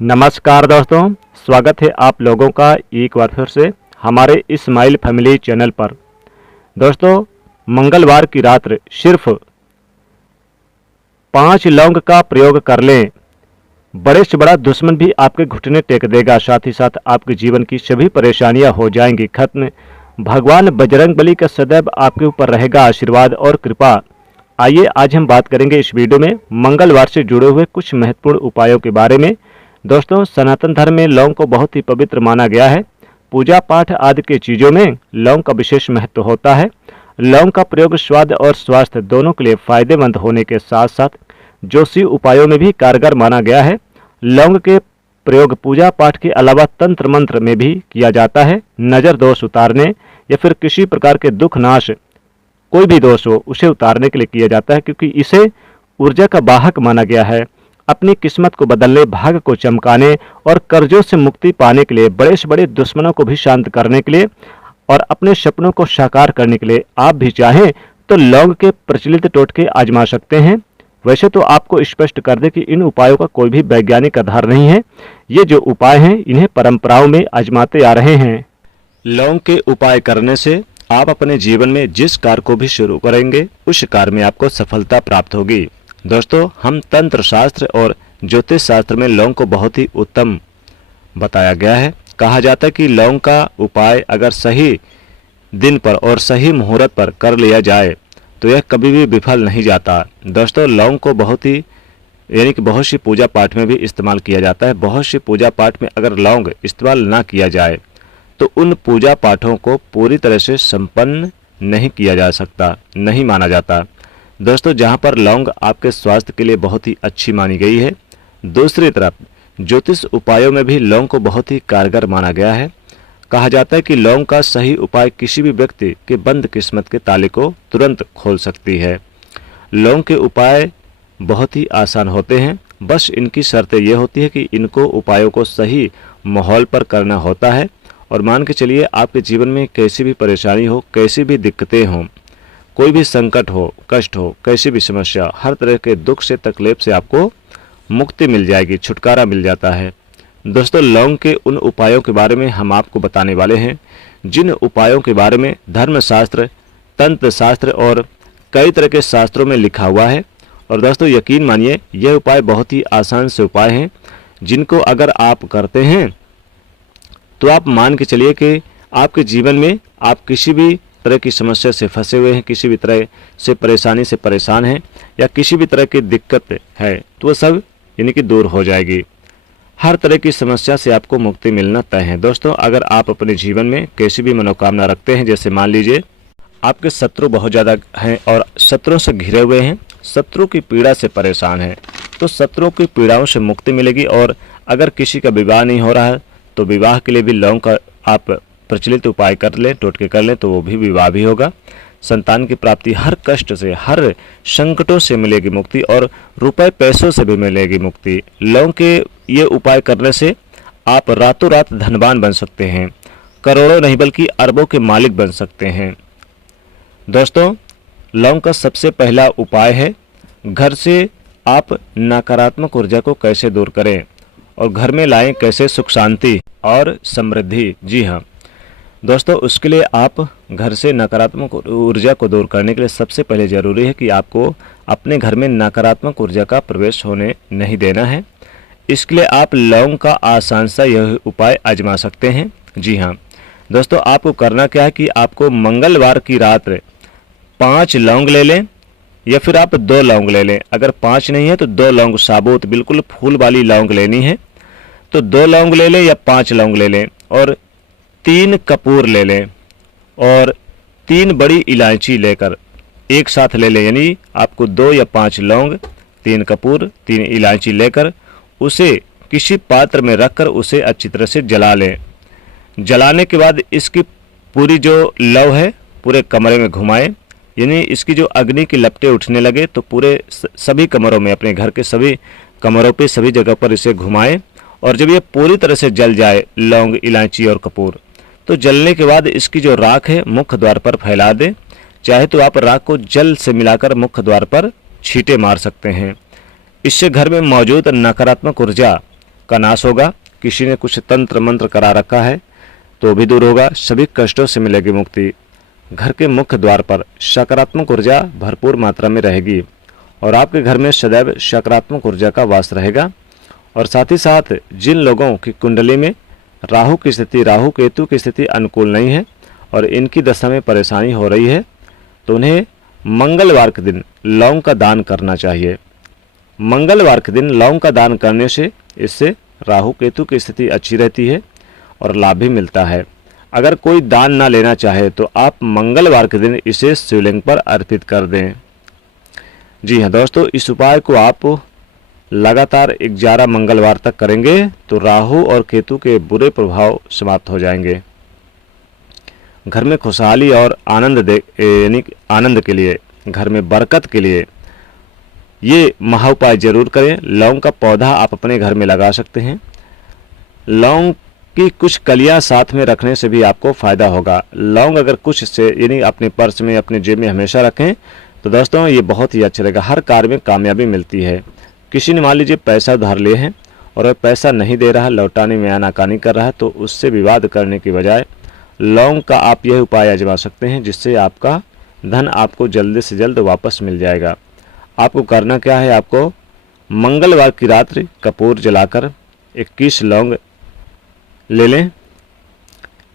नमस्कार दोस्तों, स्वागत है आप लोगों का एक बार फिर से हमारे इस्माइल फैमिली चैनल पर। दोस्तों, मंगलवार की रात सिर्फ 5 लौंग का प्रयोग कर लें, बड़े से बड़ा दुश्मन भी आपके घुटने टेक देगा। साथ ही साथ आपके जीवन की सभी परेशानियां हो जाएंगी खत्म। भगवान बजरंगबली का सदैव आपके ऊपर रहेगा आशीर्वाद और कृपा। आइए आज हम बात करेंगे इस वीडियो में मंगलवार से जुड़े हुए कुछ महत्वपूर्ण उपायों के बारे में। दोस्तों, सनातन धर्म में लौंग को बहुत ही पवित्र माना गया है। पूजा पाठ आदि के चीज़ों में लौंग का विशेष महत्व होता है। लौंग का प्रयोग स्वाद और स्वास्थ्य दोनों के लिए फायदेमंद होने के साथ साथ ज्योतिषीय उपायों में भी कारगर माना गया है। लौंग के प्रयोग पूजा पाठ के अलावा तंत्र मंत्र में भी किया जाता है। नज़र दोष उतारने या फिर किसी प्रकार के दुख नाश, कोई भी दोष हो उसे उतारने के लिए किया जाता है, क्योंकि इसे ऊर्जा का वाहक माना गया है। अपनी किस्मत को बदलने, भाग्य को चमकाने और कर्जों से मुक्ति पाने के लिए, बड़े से बड़े दुश्मनों को भी शांत करने के लिए और अपने सपनों को साकार करने के लिए आप भी चाहें तो लौंग के प्रचलित टोटके आजमा सकते हैं। वैसे तो आपको स्पष्ट कर दें कि इन उपायों का कोई भी वैज्ञानिक आधार नहीं है। ये जो उपाय हैं इन्हें परंपराओं में आजमाते आ रहे हैं। लौंग के उपाय करने से आप अपने जीवन में जिस कार्य को भी शुरू करेंगे उस कार्य में आपको सफलता प्राप्त होगी। दोस्तों, हम तंत्र शास्त्र और ज्योतिष शास्त्र में लौंग को बहुत ही उत्तम बताया गया है। कहा जाता है कि लौंग का उपाय अगर सही दिन पर और सही मुहूर्त पर कर लिया जाए तो यह कभी भी विफल नहीं जाता। दोस्तों, लौंग को बहुत सी पूजा पाठ में भी इस्तेमाल किया जाता है। बहुत सी पूजा पाठ में अगर लौंग इस्तेमाल ना किया जाए तो उन पूजा पाठों को पूरी तरह से संपन्न नहीं किया जा सकता, नहीं माना जाता। दोस्तों, जहां पर लौंग आपके स्वास्थ्य के लिए बहुत ही अच्छी मानी गई है, दूसरी तरफ ज्योतिष उपायों में भी लौंग को बहुत ही कारगर माना गया है। कहा जाता है कि लौंग का सही उपाय किसी भी व्यक्ति के बंद किस्मत के ताले को तुरंत खोल सकती है। लौंग के उपाय बहुत ही आसान होते हैं, बस इनकी शर्तें यह होती है कि इनको उपायों को सही माहौल पर करना होता है। और मान के चलिए आपके जीवन में कैसी भी परेशानी हो, कैसी भी दिक्कतें हों, कोई भी संकट हो, कष्ट हो, कैसी भी समस्या, हर तरह के दुख से, तकलीफ से आपको मुक्ति मिल जाएगी, छुटकारा मिल जाता है। दोस्तों, लौंग के उन उपायों के बारे में हम आपको बताने वाले हैं जिन उपायों के बारे में धर्मशास्त्र, तंत्र शास्त्र और कई तरह के शास्त्रों में लिखा हुआ है। और दोस्तों, यकीन मानिए यह उपाय बहुत ही आसान से उपाय हैं जिनको अगर आप करते हैं तो आप मान के चलिए कि आपके जीवन में आप किसी भी तरह की समस्या से फंसे हुए हैं, किसी भी तरह से परेशानी से परेशान हैं या किसी भी तरह की दिक्कत है तो वह सब यानी कि दूर हो जाएगी। हर तरह की समस्या से आपको मुक्ति मिलना तय है। दोस्तों, अगर आप अपने जीवन में कैसी भी मनोकामना रखते हैं, जैसे मान लीजिए आपके शत्रु बहुत ज़्यादा हैं और शत्रुओं से घिरे हुए हैं, शत्रु की पीड़ा से परेशान हैं, तो शत्रुओं की पीड़ाओं से मुक्ति मिलेगी। और अगर किसी का विवाह नहीं हो रहा है तो विवाह के लिए भी लौंग का आप प्रचलित उपाय कर लें, टोटके कर लें तो वो भी विवाह भी होगा। संतान की प्राप्ति, हर कष्ट से, हर संकटों से मिलेगी मुक्ति और रुपए पैसों से भी मिलेगी मुक्ति। लौंग के ये उपाय करने से आप रातों रात धनवान बन सकते हैं, करोड़ों नहीं बल्कि अरबों के मालिक बन सकते हैं। दोस्तों, लौंग का सबसे पहला उपाय है घर से आप नकारात्मक ऊर्जा को कैसे दूर करें और घर में लाएं कैसे सुख शांति और समृद्धि। जी हाँ दोस्तों, उसके लिए आप घर से नकारात्मक ऊर्जा को दूर करने के लिए सबसे पहले ज़रूरी है कि आपको अपने घर में नकारात्मक ऊर्जा का प्रवेश होने नहीं देना है। इसके लिए आप लौंग का आसान सा यह उपाय आजमा सकते हैं। जी हाँ दोस्तों, आपको करना क्या है कि आपको मंगलवार की रात 5 लौंग ले लें या फिर आप 2 लौंग ले लें। अगर 5 नहीं है तो 2 लौंग साबुत, बिल्कुल फूल वाली लौंग लेनी है, तो 2 लौंग ले लें या 5 लौंग ले लें और 3 कपूर ले लें और 3 बड़ी इलायची लेकर एक साथ ले लें। यानी आपको 2 या 5 लौंग, 3 कपूर, 3 इलायची लेकर उसे किसी पात्र में रखकर उसे अच्छी तरह से जला लें। जलाने के बाद इसकी पूरी जो लौ है पूरे कमरे में घुमाएं, यानी इसकी जो अग्नि की लपटें उठने लगे तो पूरे सभी कमरों में, अपने घर के सभी कमरों पे, सभी जगह पर इसे घुमाएं। और जब ये पूरी तरह से जल जाए, लौंग, इलायची और कपूर, तो जलने के बाद इसकी जो राख है मुख्य द्वार पर फैला दें। चाहे तो आप राख को जल से मिलाकर मुख्य द्वार पर छींटे मार सकते हैं। इससे घर में मौजूद नकारात्मक ऊर्जा का नाश होगा। किसी ने कुछ तंत्र मंत्र करा रखा है तो भी दूर होगा। सभी कष्टों से मिलेगी मुक्ति। घर के मुख्य द्वार पर सकारात्मक ऊर्जा भरपूर मात्रा में रहेगी और आपके घर में सदैव सकारात्मक ऊर्जा का वास रहेगा। और साथ ही साथ जिन लोगों की कुंडली में राहु की स्थिति, राहु केतु की स्थिति अनुकूल नहीं है और इनकी दशा में परेशानी हो रही है, तो उन्हें मंगलवार के दिन लौंग का दान करना चाहिए। मंगलवार के दिन लौंग का दान करने से इससे राहु केतु की स्थिति अच्छी रहती है और लाभ भी मिलता है। अगर कोई दान ना लेना चाहे तो आप मंगलवार के दिन इसे शिवलिंग पर अर्पित कर दें। जी हाँ दोस्तों, इस उपाय को आप लगातार 11 मंगलवार तक करेंगे तो राहु और केतु के बुरे प्रभाव समाप्त हो जाएंगे। घर में खुशहाली और यानी आनंद के लिए, घर में बरकत के लिए ये महाउपाय जरूर करें। लौंग का पौधा आप अपने घर में लगा सकते हैं। लौंग की कुछ कलियां साथ में रखने से भी आपको फ़ायदा होगा। लौंग अगर कुछ से यानी अपने पर्स में, अपने जेब में हमेशा रखें तो दोस्तों ये बहुत ही अच्छा रहेगा। हर कार्य में कामयाबी मिलती है। किसी ने मान लीजिए पैसा उधार लिए हैं और वह पैसा नहीं दे रहा, लौटाने में आनाकानी कर रहा है, तो उससे विवाद करने की बजाय लौंग का आप यह उपाय आजमा सकते हैं जिससे आपका धन आपको जल्द से जल्द वापस मिल जाएगा। आपको करना क्या है, आपको मंगलवार की रात्रि कपूर जलाकर 21 लौंग ले लें।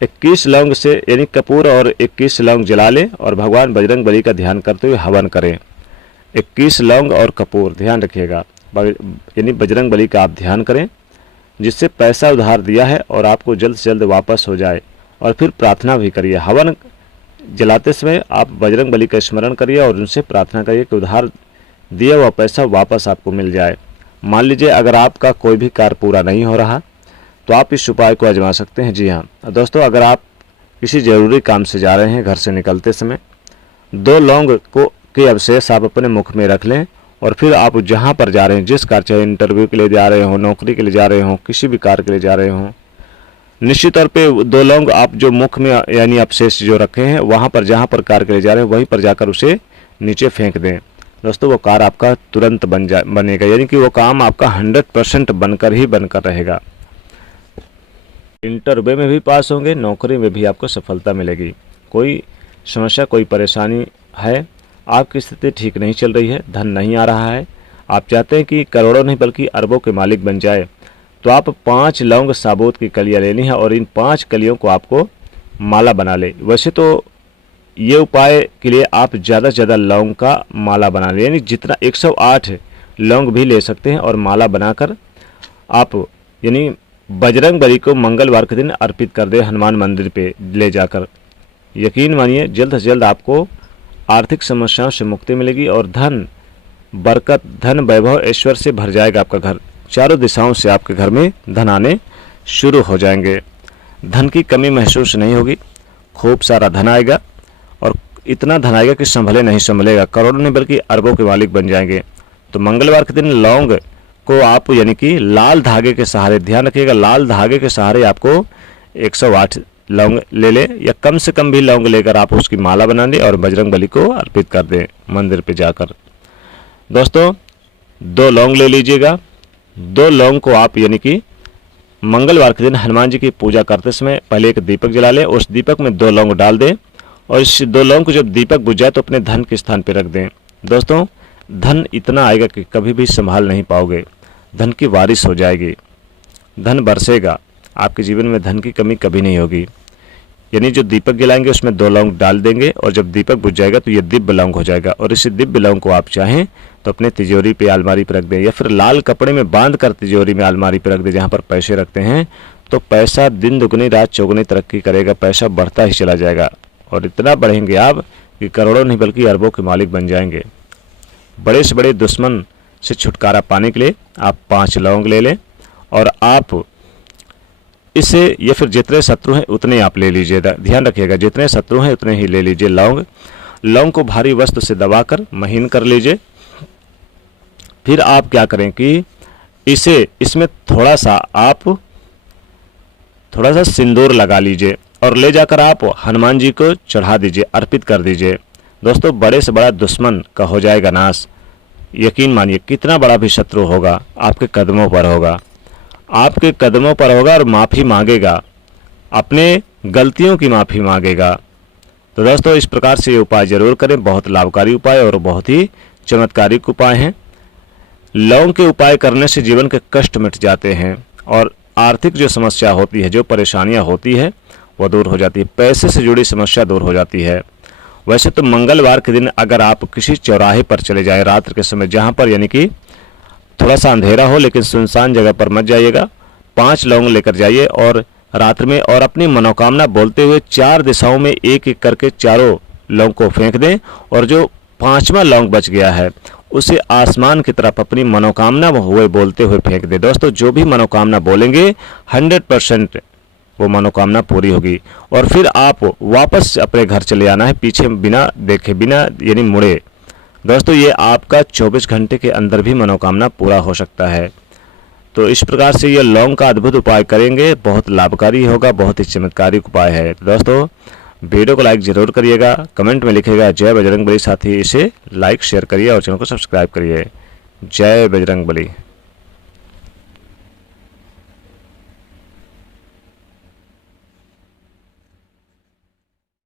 21 लौंग से यानी कपूर और 21 लौंग जला लें और भगवान बजरंग बली का ध्यान करते हुए हवन करें। 21 लौंग और कपूर, ध्यान रखिएगा, यानी बजरंग बली का आप ध्यान करें जिससे पैसा उधार दिया है और आपको जल्द से जल्द वापस हो जाए। और फिर प्रार्थना भी करिए। हवन जलाते समय आप बजरंग बली का स्मरण करिए और उनसे प्रार्थना करिए कि उधार दिया हुआ पैसा वापस आपको मिल जाए। मान लीजिए अगर आपका कोई भी कार्य पूरा नहीं हो रहा तो आप इस उपाय को आजमा सकते हैं। जी हाँ दोस्तों, अगर आप किसी ज़रूरी काम से जा रहे हैं, घर से निकलते समय 2 लौंग के अवशेष आप अपने मुख में रख लें और फिर आप जहाँ पर जा रहे हैं, जिस कार्य, चाहे इंटरव्यू के लिए जा रहे हो, नौकरी के लिए जा रहे हो, किसी भी कार्य के लिए जा रहे हो, निश्चित तौर पे 2 लौंग आप जो मुख में यानी अवशेष जो रखे हैं वहाँ पर, जहाँ पर कार्य के लिए जा रहे हैं वहीं पर जाकर उसे नीचे फेंक दें। दोस्तों वो कार्य आपका तुरंत बनेगा, यानी कि वो काम आपका 100% बनकर रहेगा। इंटरव्यू में भी पास होंगे, नौकरी में भी आपको सफलता मिलेगी। कोई समस्या, कोई परेशानी है, आपकी स्थिति ठीक नहीं चल रही है, धन नहीं आ रहा है, आप चाहते हैं कि करोड़ों नहीं बल्कि अरबों के मालिक बन जाए, तो आप 5 लौंग साबुत की कलियां लेनी है और इन 5 कलियों को आपको माला बना ले। वैसे तो ये उपाय के लिए आप ज़्यादा से ज़्यादा लौंग का माला बना लें, यानी जितना 108 लौंग भी ले सकते हैं और माला बनाकर आप यानी बजरंग बली को मंगलवार के दिन अर्पित कर दें हनुमान मंदिर पे ले जाकर। यकीन मानिए जल्द से जल्द आपको आर्थिक समस्याओं से मुक्ति मिलेगी और धन, बरकत, धन, वैभव, ऐश्वर्य से भर जाएगा आपका घर। चारों दिशाओं से आपके घर में धन आने शुरू हो जाएंगे। धन की कमी महसूस नहीं होगी, खूब सारा धन आएगा और इतना धन आएगा कि संभले नहीं संभलेगा, करोड़ों नहीं बल्कि अरबों के मालिक बन जाएंगे। तो मंगलवार के दिन लौंग को आप यानी कि लाल धागे के सहारे, ध्यान रखिएगा, लाल धागे के सहारे आपको 108 लौंग ले लें या कम से कम भी लौंग लेकर आप उसकी माला बना लें और बजरंग बली को अर्पित कर दें मंदिर पे जाकर। दोस्तों 2 लौंग ले लीजिएगा। 2 लौंग को आप यानी कि मंगलवार के दिन हनुमान जी की पूजा करते समय पहले एक दीपक जला लें, उस दीपक में 2 लौंग डाल दें और इस 2 लौंग को जब दीपक बुझ जाए तो अपने धन के स्थान पर रख दें। दोस्तों धन इतना आएगा कि कभी भी संभाल नहीं पाओगे, धन की बारिश हो जाएगी, धन बरसेगा, आपके जीवन में धन की कमी कभी नहीं होगी। यानी जो दीपक जलाएंगे उसमें 2 लौंग डाल देंगे और जब दीपक बुझ जाएगा तो ये दिव्य लौंग हो जाएगा और इस दिव्य लौंग को आप चाहें तो अपने तिजोरी पे, अलमारी पे रख दें या फिर लाल कपड़े में बांध कर तिजोरी में, अलमारी पे रख दें जहाँ पर पैसे रखते हैं। तो पैसा दिन दुगनी रात चौगुनी तरक्की करेगा, पैसा बढ़ता ही चला जाएगा और इतना बढ़ेंगे आप कि करोड़ों नहीं बल्कि अरबों के मालिक बन जाएंगे। बड़े से बड़े दुश्मन से छुटकारा पाने के लिए आप 5 लौंग ले लें और आप इसे या फिर जितने शत्रु हैं उतने आप ले लीजिए। ध्यान रखिएगा जितने शत्रु हैं उतने ही ले लीजिए। लौंग को भारी वस्त्र से दबाकर महीन कर लीजिए। फिर आप क्या करें कि इसमें थोड़ा सा सिंदूर लगा लीजिए और ले जाकर आप हनुमान जी को चढ़ा दीजिए, अर्पित कर दीजिए। दोस्तों बड़े से बड़ा दुश्मन का हो जाएगा नाश। यकीन मानिए कितना बड़ा भी शत्रु होगा आपके कदमों पर होगा। आपके कदमों पर होगा और माफ़ी मांगेगा, अपने गलतियों की माफ़ी मांगेगा। तो दोस्तों इस प्रकार से ये उपाय जरूर करें, बहुत लाभकारी उपाय और बहुत ही चमत्कारिक उपाय हैं। लौंग के उपाय करने से जीवन के कष्ट मिट जाते हैं और आर्थिक जो समस्या होती है, जो परेशानियां होती है वो दूर हो जाती है, पैसे से जुड़ी समस्या दूर हो जाती है। वैसे तो मंगलवार के दिन अगर आप किसी चौराहे पर चले जाएं रात्र के समय, जहां पर यानी कि थोड़ा सा अंधेरा हो, लेकिन सुनसान जगह पर मत जाइएगा, 5 लौंग लेकर जाइए और रात्र में और अपनी मनोकामना बोलते हुए 4 दिशाओं में एक एक करके चारों लौंग को फेंक दें और जो 5वां लौंग बच गया है उसे आसमान की तरफ अपनी मनोकामना हुए बोलते हुए फेंक दें। दोस्तों जो भी मनोकामना बोलेंगे 100% वो मनोकामना पूरी होगी और फिर आप वापस अपने घर चले आना है, पीछे बिना देखे, बिना यानी मुड़े। दोस्तों ये आपका 24 घंटे के अंदर भी मनोकामना पूरा हो सकता है। तो इस प्रकार से ये लौंग का अद्भुत उपाय करेंगे, बहुत लाभकारी होगा, बहुत ही चमत्कारिक उपाय है। तो दोस्तों वीडियो को लाइक जरूर करिएगा, कमेंट में लिखिएगा जय बजरंगबली, साथ ही इसे लाइक शेयर करिए और चैनल को सब्सक्राइब करिए। जय बजरंगबली।